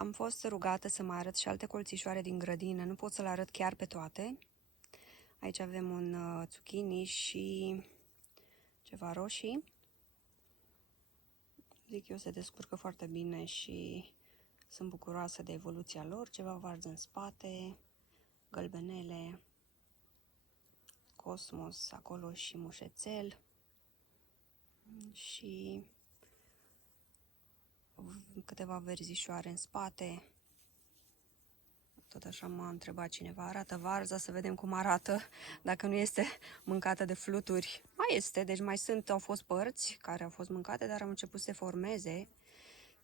Am fost rugată să mă arăt și alte colțișoare din grădină, nu pot să le arăt chiar pe toate. Aici avem un zucchini și ceva roșii. Zic eu, se descurcă foarte bine și sunt bucuroasă de evoluția lor. Ceva varză în spate, gălbenele, cosmos, acolo și mușețel și câteva verzișoare în spate. Tot așa m-a întrebat cineva, arată varza, să vedem cum arată, dacă nu este mâncată de fluturi. Mai este, deci mai sunt, au fost părți care au fost mâncate, dar au început să se formeze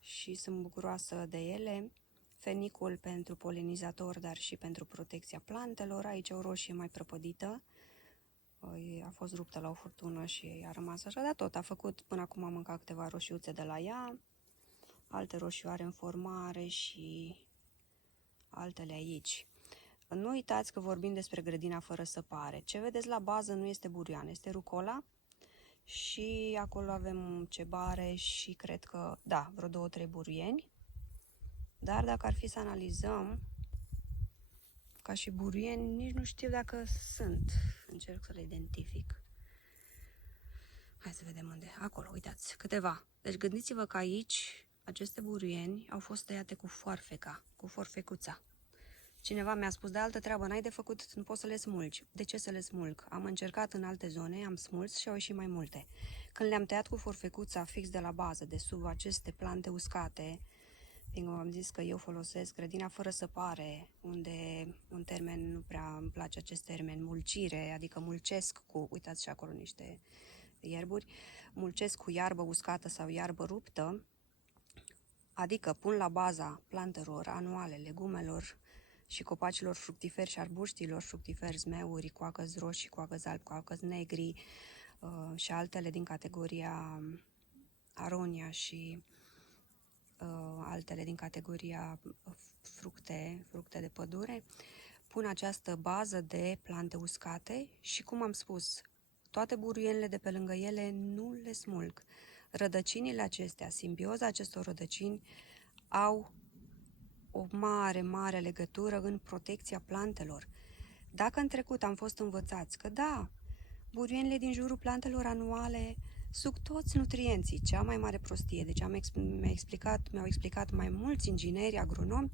și sunt bucuroasă de ele. Fenicul pentru polinizator, dar și pentru protecția plantelor. Aici o roșie mai prăpădită, a fost ruptă la o furtună și a rămas așa, dar tot a făcut, până acum am mâncat câteva roșiuțe de la ea, alte roșioare în formare și altele aici. Nu uitați că vorbim despre grădina fără săpare. Ce vedeți la bază nu este burian, este rucola și acolo avem cebare și cred că, da, vreo 2-3 burieni. Dar dacă ar fi să analizăm, ca și burieni, nici nu știu dacă sunt. Încerc să le identific. Hai să vedem unde. Acolo, uitați, câteva. Deci gândiți-vă că aici, aceste burieni au fost tăiate cu foarfeca, cu forfecuța. Cineva mi-a spus, de altă treabă, n-ai de făcut, nu poți să le smulgi. De ce să le smulg? Am încercat în alte zone, am smuls și au ieșit mai multe. Când le-am tăiat cu forfecuța fix de la bază, de sub aceste plante uscate, fiindcă am zis că eu folosesc grădina fără săpare, unde un termen, nu prea îmi place acest termen, mulcire, adică mulcesc cu, uitați și acolo niște ierburi, mulcesc cu iarbă uscată sau iarbă ruptă, adică pun la baza plantelor anuale, legumelor și copacilor fructiferi și arbuștilor fructiferi, zmeuri, coacăzi roșii, coacăzi albi, coacăzi negri și altele din categoria aronia și altele din categoria fructe de pădure, pun această bază de plante uscate și, cum am spus, toate buruienile de pe lângă ele nu le smulg. Rădăcinile acestea, simbioza acestor rădăcini, au o mare legătură în protecția plantelor. Dacă în trecut am fost învățați că da, buruienile din jurul plantelor anuale suc toți nutrienții, cea mai mare prostie. Deci mi-au explicat mai mulți ingineri, agronomi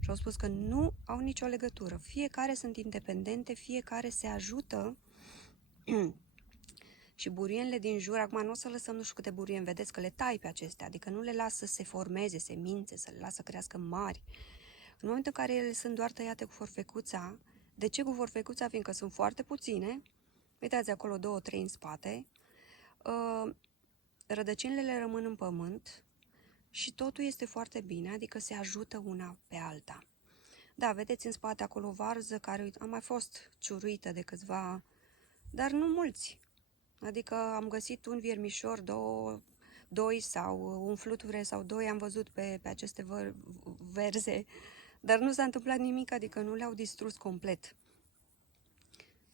și au spus că nu au nicio legătură. Fiecare sunt independente, fiecare se ajută și buruienile din jur, acum nu o să lăsăm nu știu câte burieni, vedeți că le tai pe acestea, adică nu le lasă să se formeze semințe, să le lasă să crească mari. În momentul în care ele sunt doar tăiate cu forfecuța, de ce cu forfecuța? Fiindcă sunt foarte puține, uitați acolo 2-3 în spate, rădăcinile rămân în pământ și totul este foarte bine, adică se ajută una pe alta. Da, vedeți în spate acolo o varză care a mai fost ciuruită de câțiva, dar nu mulți. Adică am găsit un viermișor, doi sau un fluture sau doi am văzut pe aceste verze, dar nu s-a întâmplat nimic, adică nu le-au distrus complet.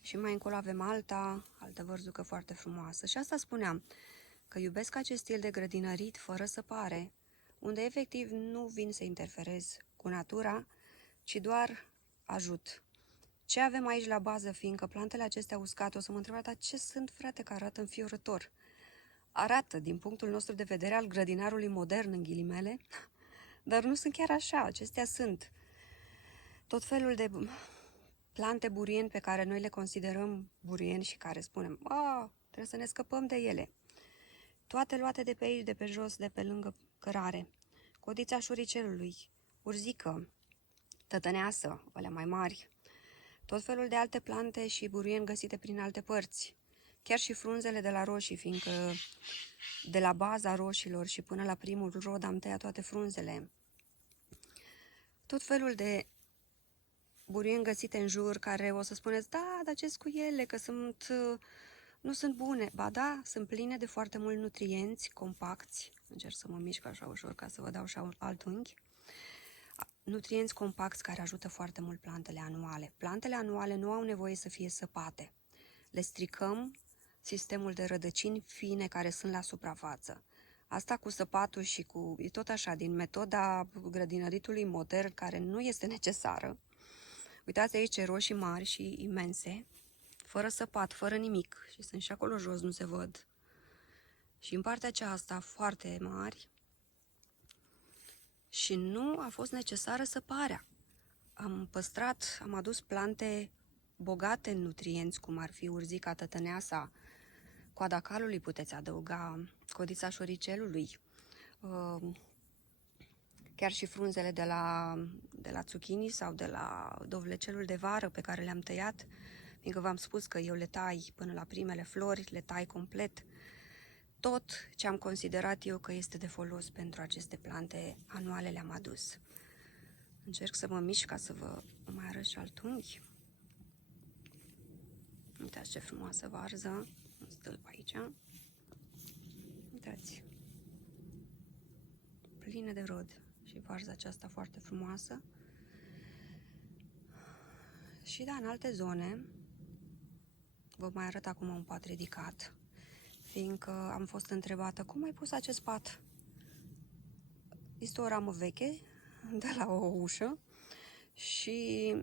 Și mai încolo avem altă vărzucă foarte frumoasă. Și asta spuneam, că iubesc acest stil de grădinărit fără săpare, unde efectiv nu vin să interferez cu natura, ci doar ajut. Ce avem aici la bază, fiindcă plantele acestea uscate, o să mă întrebați, dar ce sunt, frate, că arată înfiorător? Arată, din punctul nostru de vedere al grădinarului modern, în ghilimele, dar nu sunt chiar așa. Acestea sunt tot felul de plante burieni pe care noi le considerăm burieni și care spunem, trebuie să ne scăpăm de ele. Toate luate de pe aici, de pe jos, de pe lângă cărare. Codița șoricelului, urzică, tătăneasă, alea mai mari, tot felul de alte plante și burieni găsite prin alte părți. Chiar și frunzele de la roșii, fiindcă de la baza roșilor și până la primul rod am tăiat toate frunzele. Tot felul de burieni găsite în jur, care o să spuneți, da, dar ce-s cu ele, că nu sunt bune. Ba da, sunt pline de foarte mulți nutrienți compacți. Încerc să mă mișc așa ușor ca să vă dau și alt unghi. Nutrienți compacți care ajută foarte mult plantele anuale. Plantele anuale nu au nevoie să fie săpate. Le stricăm sistemul de rădăcini fine care sunt la suprafață. Asta cu săpatul și cu... e tot așa, din metoda grădinăritului modern, care nu este necesară. Uitați aici ce roșii mari și imense, fără săpat, fără nimic. Și sunt și acolo jos, nu se văd. Și în partea aceasta, foarte mari. Și nu a fost necesară săparea. Am păstrat, am adus plante bogate în nutrienți, cum ar fi urzica tătăneasa, coada calului puteți adăuga, codița șoricelului, chiar și frunzele de la zucchini sau de la dovlecelul de vară pe care le-am tăiat, fiindcă v-am spus că eu le tai până la primele flori, le tai complet. Tot ce am considerat eu că este de folos pentru aceste plante anuale le-am adus. Încerc să mă mișc ca să vă mai arăt și alt unghi. Uitați ce frumoasă varză, un stâlp aici. Uitați, plină de rod și varza aceasta foarte frumoasă. Și da, în alte zone, vă mai arăt acum un pat ridicat, fiindcă am fost întrebată, cum ai pus acest pat? Este o ramă veche de la o ușă și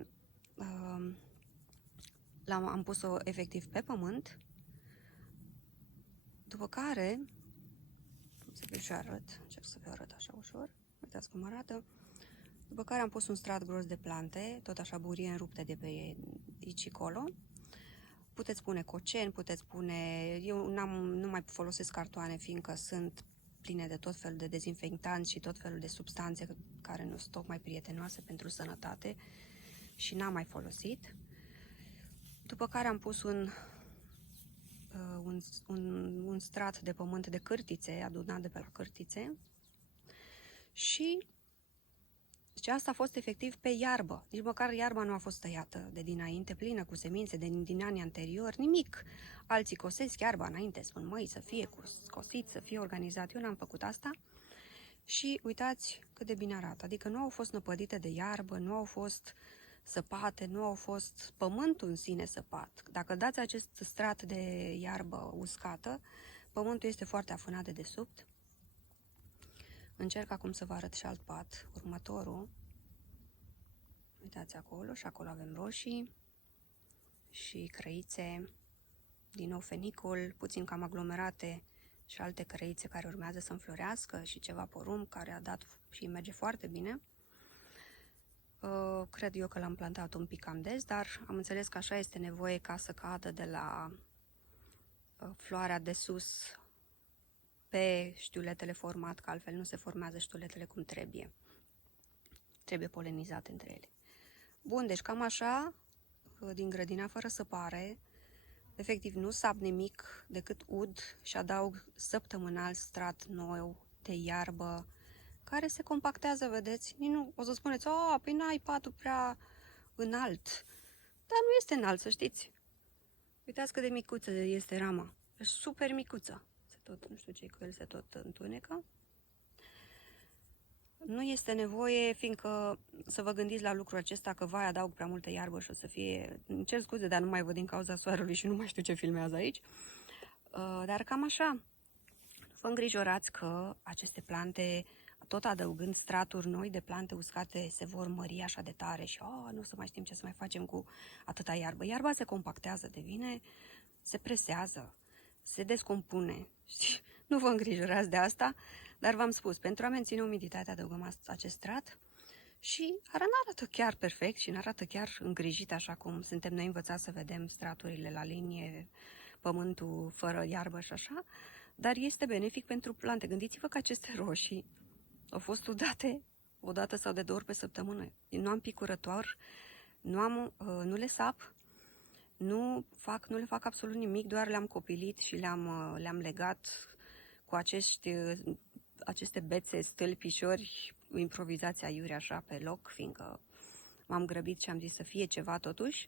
am pus-o efectiv pe pământ, după care, să vi-l și arăt, încerc să vă arăt așa ușor, uitați cum arată, după care am pus un strat gros de plante, tot așa burie rupte de pe aici colo. Puteți pune coceni, puteți pune, eu nu mai folosesc cartoane, fiindcă sunt pline de tot felul de dezinfectanți și tot felul de substanțe care nu sunt tocmai prietenoase pentru sănătate și n-am mai folosit. După care am pus un strat de pământ de cârtițe, adunat de pe la cârtițe, și deci asta a fost efectiv pe iarbă. Nici măcar iarba nu a fost tăiată de dinainte, plină cu semințe din anii anteriori, nimic. Alții cosesc iarba înainte, spun, măi, să fie scosit, să fie organizat. Eu n-am făcut asta și uitați cât de bine arată. Adică nu au fost năpădite de iarbă, nu au fost săpate, nu au fost pământul în sine săpat. Dacă dați acest strat de iarbă uscată, pământul este foarte afânat de desubt. Încerc acum să vă arăt și alt pat, următorul. Uitați acolo, și acolo avem roșii și crăițe, din nou fenicul, puțin cam aglomerate și alte crăițe care urmează să înflorească și ceva porumb care a dat și merge foarte bine. Cred eu că l-am plantat un pic cam des, dar am înțeles că așa este nevoie ca să cadă de la floarea de sus pe știuletele format, că altfel nu se formează știuletele cum trebuie. Trebuie polenizate între ele. Bun, deci cam așa, din grădina fără săpare, efectiv nu sap nimic decât ud și adaug săptămânal strat nou de iarbă, care se compactează, vedeți? Nu, o să spuneți, păi n-ai patul prea înalt. Dar nu este înalt, să știți. Uitați cât de micuță este rama. E super micuță. Nu știu ce cu el se tot întunecă. Nu este nevoie, fiindcă să vă gândiți la lucrul acesta, că vai, adaug prea multă iarbă și o să fie... Îmi cer scuze, dar nu mai văd din cauza soarelui și nu mai știu ce filmează aici. Dar cam așa. Vă îngrijorați că aceste plante, tot adăugând straturi noi de plante uscate, se vor mări așa de tare și nu o să mai știm ce să mai facem cu atâta iarbă. Iarba se compactează, devine, se presează, se descompune. Nu vă îngrijorați de asta, dar v-am spus, pentru a menține umiditatea adăugăm acest strat și arată chiar perfect și arată chiar îngrijit, așa cum suntem noi învățați să vedem straturile la linie, pământul fără iarbă și așa, dar este benefic pentru plante. Gândiți-vă că aceste roșii au fost udate o dată sau de 2 ori pe săptămână. Nu am picurător, nu le sap, nu le fac absolut nimic, doar le-am copilit și le-am legat cu aceste bețe, stâlpișori, improvizația iurea așa pe loc, fiindcă m-am grăbit și am zis să fie ceva totuși.